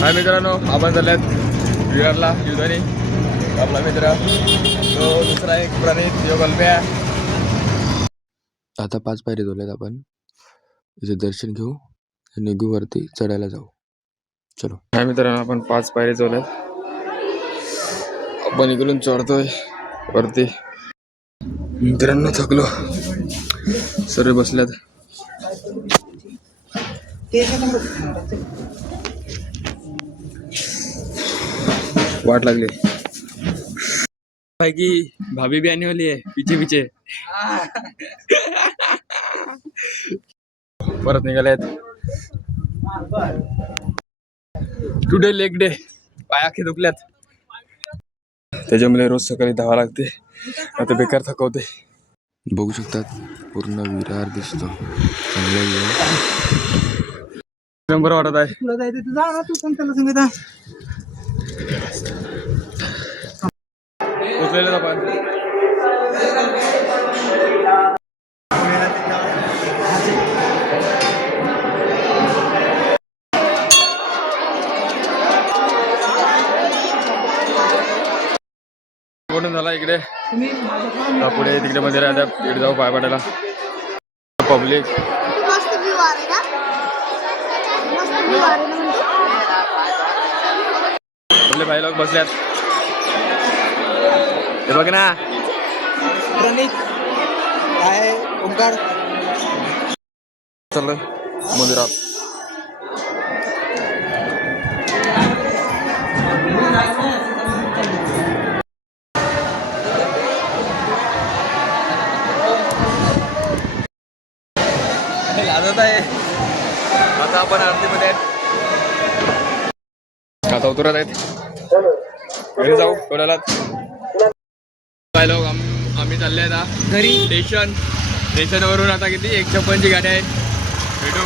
हाय मित्रांनो, आपण चालल्यात विरारला युधानी. आपला मित्र तो दुसरा एक प्रणित यो गल्प्या. आता 5 पायरी झाल्यात. आपण इथे दर्शन घेऊ, निघू वरती चढायला जाऊ. चलो. हाय मित्रांनो, आपण 5 पायरी झाल्यात. आपण इकडून चढतोय वरती. मित्रांनो थकलो, सर्व बसल्यात. वाट लागली भाई की भाभी भी आने वाली है पीछे पीछे. परत निघालेत. Today leg day. पायाखे दुखल्यात, त्याच्यामुळे रोज सकाळी धावा लागते. आता बेकार थकवते. बघू शकतात पूर्ण विरार दिसतो. नंबर वाटत आहे. पोचलेलं आपण. कुठून झाला इकडे पुढे तिकडे मंदिर आहे. तिकडे जाऊ पाय पडायला. पब्लिक आपले भाई लोक बसल्यात. हे बघ ना, प्रणित आहे ओंकार चाललं मंदिरात. लाजत आहे. आता आपण आरतीमध्ये आहेत. आता उतरत आहेत. घरी जाऊ कोणाला. काय लोक आम्ही चालले आता घरी. स्टेशनवरून आता किती 156 गाडी आहे. भेटू.